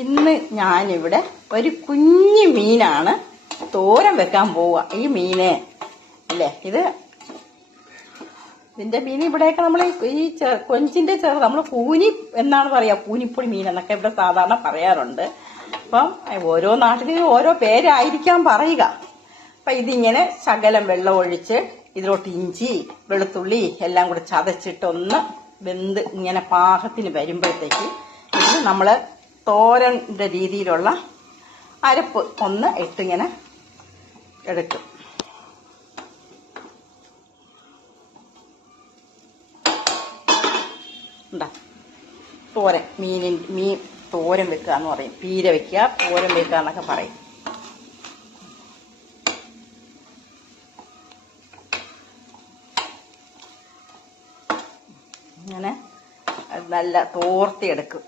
ഇന്ന് ഞാനിവിടെ ഒരു കുഞ്ഞു മീനാണ് തോരൻ വെക്കാൻ പോവുക. ഈ മീന് അല്ലേ, ഇതിന്റെ മീൻ ഇവിടെയൊക്കെ നമ്മൾ ഈ കൊഞ്ചിന്റെ ചെറു നമ്മൾ കൂനി എന്നാണ് പറയാ, കൂനിപ്പൊടി മീൻ എന്നൊക്കെ ഇവിടെ സാധാരണ പറയാറുണ്ട്. അപ്പം ഓരോ നാട്ടിലും ഓരോ പേരായിരിക്കാം പറയുക. അപ്പൊ ഇതിങ്ങനെ ശകലം വെള്ളം ഒഴിച്ച് ഇതിലോട്ട് ഇഞ്ചി വെളുത്തുള്ളി എല്ലാം കൂടെ ചതച്ചിട്ടൊന്ന് വെന്ത് ഇങ്ങനെ പാകത്തിന് വരുമ്പോഴത്തേക്ക് ഇത് നമ്മള് തോരന്റെ രീതിയിലുള്ള അരപ്പ് ഒന്ന് ഇട്ടിങ്ങനെ എടുക്കും. എന്താ തോരൻ, മീൻ തോരൻ വെക്കുക എന്ന് പറയും. പീര വെക്കുക, തോരൻ വെക്കുക എന്നൊക്കെ പറയും. ഇങ്ങനെ നല്ല തോർത്തിയെടുക്കും.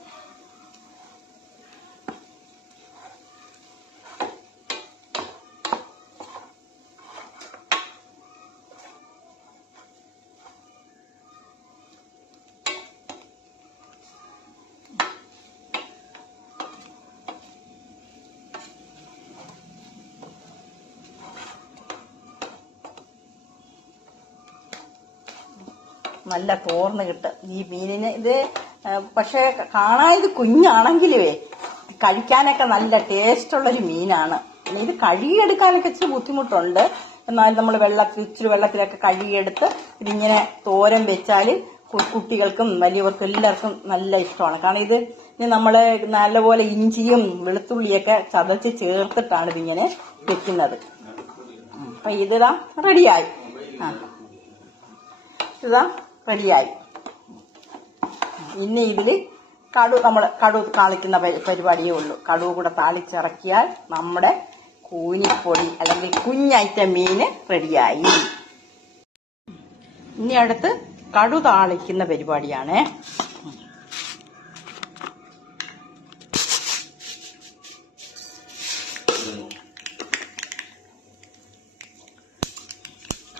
നല്ല തോർന്ന് കിട്ടും ഈ മീനിന്. ഇത് പക്ഷെ കാണാൻ ഇത് കുഞ്ഞാണെങ്കിലേ കഴിക്കാനൊക്കെ നല്ല ടേസ്റ്റുള്ളൊരു മീനാണ്. ഇത് കഴുകിയെടുക്കാനൊക്കെ ഇച്ചിരി ബുദ്ധിമുട്ടുണ്ട്. എന്നാൽ നമ്മൾ ഇച്ചിരി വെള്ളത്തിലൊക്കെ കഴുകിയെടുത്ത് ഇതിങ്ങനെ തോരൻ വെച്ചാൽ കുട്ടികൾക്കും വലിയവർക്കും എല്ലാവർക്കും നല്ല ഇഷ്ടമാണ്. കാരണം ഇത് നമ്മള് നല്ലപോലെ ഇഞ്ചിയും വെളുത്തുള്ളിയൊക്കെ ചതച്ച് ചേർത്തിട്ടാണ് ഇതിങ്ങനെ വെക്കുന്നത്. അപ്പൊ ഇതാ റെഡിയായി. ഇതാ റെഡിയായി. ഇനി ഇതിൽ കടു താളിക്കുന്ന പരിപാടിയേ ഉള്ളൂ. കടുവ് കൂടെ താളിച്ചിറക്കിയാൽ നമ്മുടെ കൂനിപ്പൊടി അല്ലെങ്കിൽ കുഞ്ഞൈറ്റം മീന് റെഡിയായി. ഇനി അടുത്ത് കടു താളിക്കുന്ന പരിപാടിയാണ്.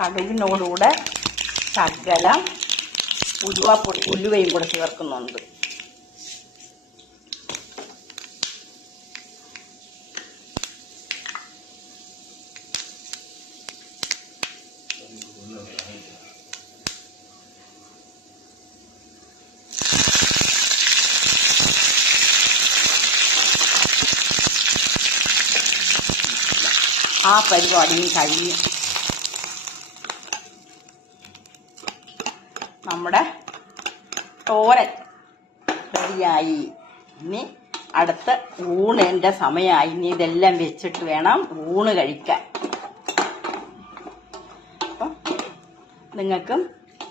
കടുവിനോടുകൂടെ ശകലം ഉലുവയും കൂടെ ചേർക്കുന്നുണ്ട്. ആ പരിപാടിയും കഴിഞ്ഞു. നമ്മുടെ തോരൻ റെഡിയായി. ഇനി അടുത്ത ഊണിന്റെ സമയമായി. ഇനി ഇതെല്ലാം വെച്ചിട്ട് വേണം ഊണ് കഴിക്കാൻ. അപ്പം നിങ്ങൾക്കും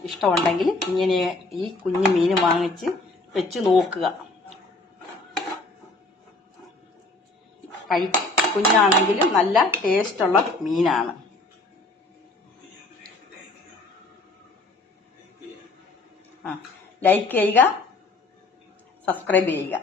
ഇഷ്ടമുണ്ടെങ്കിൽ ഇങ്ങനെ ഈ കുഞ്ഞു മീൻ വാങ്ങിച്ച് വെച്ച് നോക്കുക. കുഞ്ഞാണെങ്കിലും നല്ല ടേസ്റ്റുള്ള മീനാണ്. ലൈക്ക് ചെയ്യുക, സബ്സ്ക്രൈബ് ചെയ്യുക.